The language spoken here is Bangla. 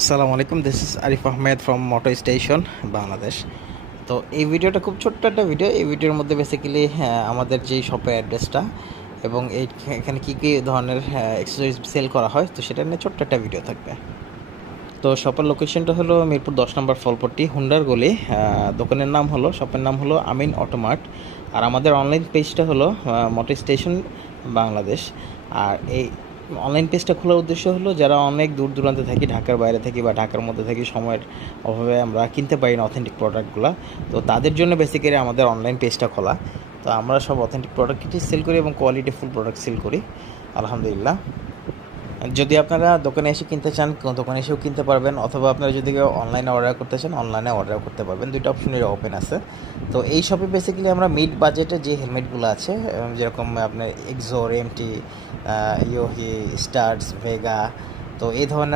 আসসালামু আলাইকুম, this is Arif Ahmed from Moto station Bangladesh. তো এই ভিডিওটা খুব ছোট্ট একটা ভিডিও। এই ভিডিওর মধ্যে বেসিক্যালি আমাদের যেই শপের অ্যাড্রেসটা এবং এখানে কী কী ধরনের অ্যাক্সেসরিজ সেল করা হয়, তো সেটা নিয়ে ছোট্ট একটা ভিডিও থাকবে। তো শপের লোকেশনটা হলো মিরপুর 10 নম্বর ফলপট্টি হুন্ডার গলি। দোকানের নাম হলো, শপের নাম হলো আমিন অটোমার্ট। আর আমাদের অনলাইন পেজটা হলো মোটো স্টেশন বাংলাদেশ। আর এই অনলাইন পেজটা খোলার উদ্দেশ্য হলো যারা অনেক দূর দূরান্তে থাকি, ঢাকার বাইরে থাকি বা ঢাকার মধ্যে থাকি, সময়ের অভাবে আমরা কিনতে পারি না অথেন্টিক প্রোডাক্টগুলো। তো তাদের জন্য বেসিক্যালি আমাদের অনলাইন পেজটা খোলা। তো আমরা সব অথেন্টিক প্রোডাক্টই সেল করি এবং কোয়ালিটিফুল প্রোডাক্ট সেল করি আলহামদুলিল্লাহ। যদি আপনারা দোকানে এসে কিনতে চান, দোকানে এসেও কিনতে পারবেন, অথবা আপনারা যদি কেউ অনলাইনে অর্ডার করতে চান, অনলাইনে অর্ডার করতে পারবেন। দুইটা অপশনের ওপেন আছে। তো এই শপে বেসিক্যালি আমরা মিড বাজেটে যে হেলমেটগুলো আছে, যেরকম আপনার এক্সোর, এমটি, ইয়োহি, স্টার্স, ভেগা, তো এই ধরনের